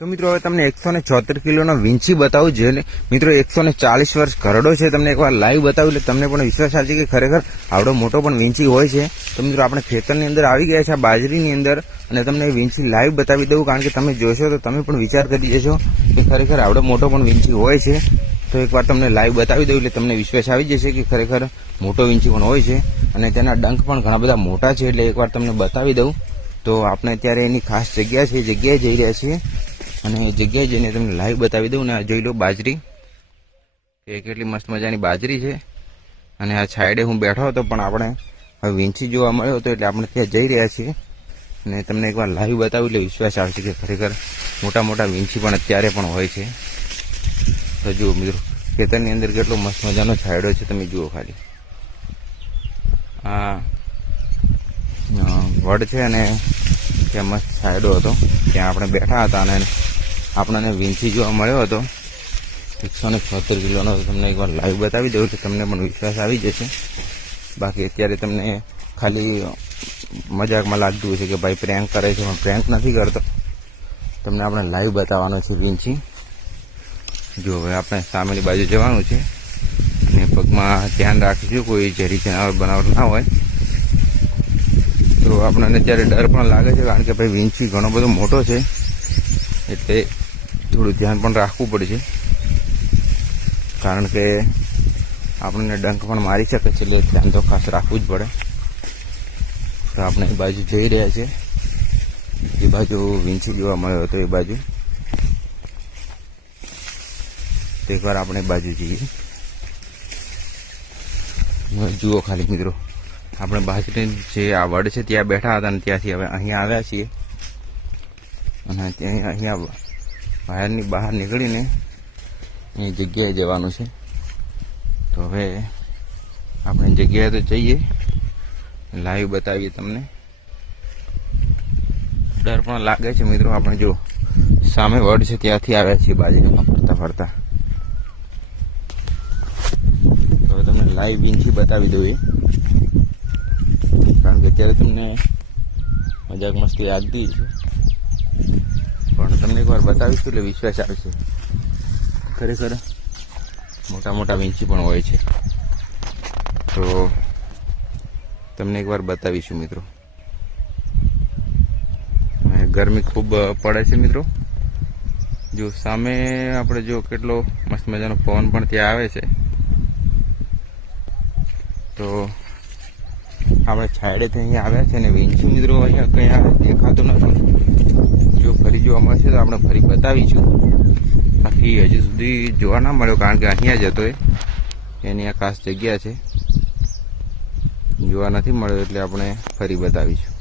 તો મિત્રો હવે તમને 176 કિલોનો વીંછી બતાવું છે. મિત્રો 140 વર્ષ ઘરડો છે. તમને એકવાર લાઈવ બતાવ્યું એટલે તમને પણ વિશ્વાસ આવશે કે ખરેખર આવડો મોટો પણ વીંછી હોય છે. તો મિત્રો આપણે ખેતરની અંદર આવી ગયા છે આ બાજરીની અંદર, અને તમને એ વીંછી લાઈવ બતાવી દઉં, કારણ કે તમે જોશો તો તમે પણ વિચાર કરી જશો કે ખરેખર આવડો મોટો પણ વીંછી હોય છે. તો એકવાર તમને લાઈવ બતાવી દઉં એટલે તમને વિશ્વાસ આવી જશે કે ખરેખર મોટો વીંછી પણ હોય છે, અને તેના ડંખ પણ ઘણા બધા મોટા છે. એટલે એકવાર તમને બતાવી દઉં. તો આપણે અત્યારે એની ખાસ જગ્યા છે, એ જગ્યાએ જઈ રહ્યા છીએ, અને એ જગ્યાએ જઈને તમને લાઈવ બતાવી દઉં. ને જોઈ લો બાજરી, કે કેટલી મસ્ત મજાની બાજરી છે. અને આ સાઈડે હું બેઠો હતો, પણ આપણે હવે વીંછી જોવા મળ્યો હતો એટલે આપણે ત્યાં જઈ રહ્યા છીએ, અને તમને એકવાર લાઈવ બતાવ્યું એટલે વિશ્વાસ આવશે કે ખરેખર મોટા મોટા વીંછી પણ અત્યારે પણ હોય છે. તો જુઓ મિત્રો, ખેતરની અંદર કેટલો મસ્ત મજાનો છાંયડો છે, તમે જુઓ ખાલી. આ વડ છે, અને ત્યાં મસ્ત છાંયડો હતો, ત્યાં આપણે બેઠા હતા, અને આપણને વીંછી જોવા મળ્યો હતો 176 કિલોનો. તમને એકવાર લાઈવ બતાવી દઉં તો તમને પણ વિશ્વાસ આવી જશે. બાકી અત્યારે તમને ખાલી મજાકમાં લાગતું હશે કે ભાઈ પ્રેન્ક કરે છે, પણ પ્રેન્ક નથી કરતો. તમને આપણે લાઈવ બતાવવાનો છે વીંછી. જો હવે આપણે સામેની બાજુ જવાનું છે, અને પગમાં ધ્યાન રાખીશું કોઈ ઝેરી જનાવર બનાવર ના હોય. તો આપણને અત્યારે ડર પણ લાગે છે, કારણ કે ભાઈ વીંછી ઘણો બધો મોટો છે, એટલે થોડું ધ્યાન પણ રાખવું પડશે, કારણ કે આપણને ડંખ પણ મારી શકે છે, એટલે ધ્યાન તો ખાસ રાખવું જ પડે. તો આપણે એ બાજુ જઈ રહ્યા છીએ, એ બાજુ વીંછી જોવા મળ્યો હતો, એ બાજુ. તો એકવાર આપણે એ બાજુ જઈએ. જુઓ ખાલી મિત્રો, આપણે બાજરી જે આ વડ છે ત્યાં બેઠા હતા, અને ત્યાંથી હવે અહીંયા આવ્યા છીએ, અને અહીંયા વાયરની બહાર નીકળીને એ જગ્યાએ જવાનું છે. તો હવે આપણે જગ્યાએ તો જઈએ, લાઈવ બતાવીએ તમને. ડર પણ લાગે છે મિત્રો. આપણે જો સામે વડ છે ત્યાંથી આવ્યા છીએ બાજરીમાં ફરતા ફરતા. તો હવે તમને લાઈવ વીંછી બતાવી દઉં, કારણ કે અત્યારે તમને મજાક મસ્તી લાગતી છે, પણ તમને એકવાર બતાવીશું એટલે વિશ્વાસ આવશે. ખરેખર મોટા મોટા વીંછી પણ હોય છે. તો તમને એકવાર બતાવીશું મિત્રો. ગરમી ખૂબ પડે છે મિત્રો. જો સામે આપણે જો કેટલો મસ્ત મજાનો પવન પણ ત્યાં આવે છે. તો આપણે છાંયડેથી અહીંયા આવ્યા છે, ને વીંછી મિત્રો અહીંયા કંઈ આવે દેખાતું નથી. જો ફરી જોવા મળશે તો આપણે ફરી બતાવીશું. બાકી હજી સુધી જોવા ના મળ્યો, કારણ કે અહીંયા જ હતો એની આ ખાસ જગ્યા છે, જોવા નથી મળ્યો, એટલે આપણે ફરી બતાવીશું.